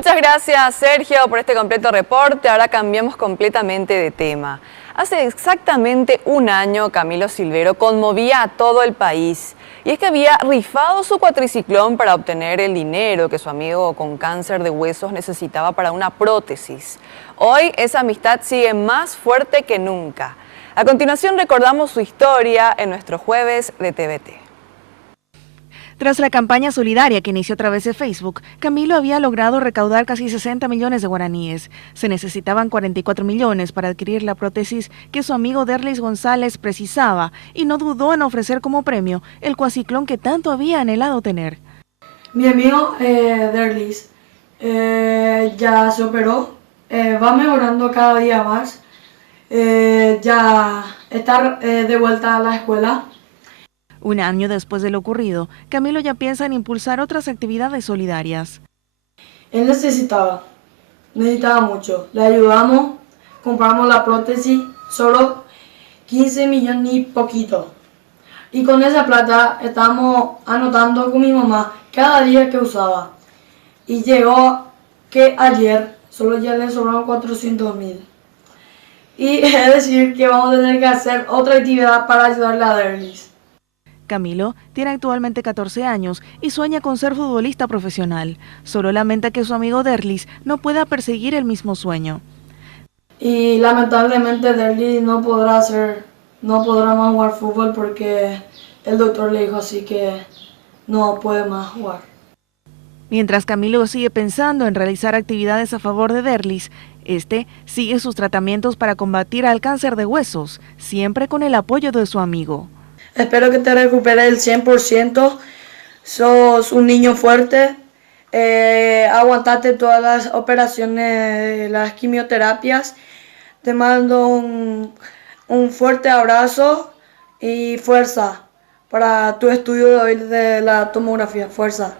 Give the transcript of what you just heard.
Muchas gracias, Sergio, por este completo reporte. Ahora cambiamos completamente de tema. Hace exactamente un año, Camilo Silvero conmovía a todo el país. Y es que había rifado su cuatriciclón para obtener el dinero que su amigo con cáncer de huesos necesitaba para una prótesis. Hoy esa amistad sigue más fuerte que nunca. A continuación recordamos su historia en nuestro jueves de TVT. Tras la campaña solidaria que inició a través de Facebook, Camilo había logrado recaudar casi 60 millones de guaraníes. Se necesitaban 44 millones para adquirir la prótesis que su amigo Derlis González precisaba y no dudó en ofrecer como premio el cuaciclón que tanto había anhelado tener. Mi amigo Derlis ya se operó, va mejorando cada día más, ya está de vuelta a la escuela. Un año después de lo ocurrido, Camilo ya piensa en impulsar otras actividades solidarias. Él necesitaba mucho. Le ayudamos, compramos la prótesis, solo 15 millones y poquito. Y con esa plata estamos anotando con mi mamá cada día que usaba. Y llegó que ayer solo ya le sobraron 400.000. Y es decir que vamos a tener que hacer otra actividad para ayudarle a Derlis. Camilo tiene actualmente 14 años y sueña con ser futbolista profesional. Solo lamenta que su amigo Derlis no pueda perseguir el mismo sueño. Y lamentablemente Derlis no podrá más jugar fútbol porque el doctor le dijo así que no puede más jugar. Mientras Camilo sigue pensando en realizar actividades a favor de Derlis, este sigue sus tratamientos para combatir al cáncer de huesos, siempre con el apoyo de su amigo. Espero que te recuperes el 100%, sos un niño fuerte, aguantaste todas las operaciones, las quimioterapias. Te mando un fuerte abrazo y fuerza para tu estudio de hoy de la tomografía. Fuerza.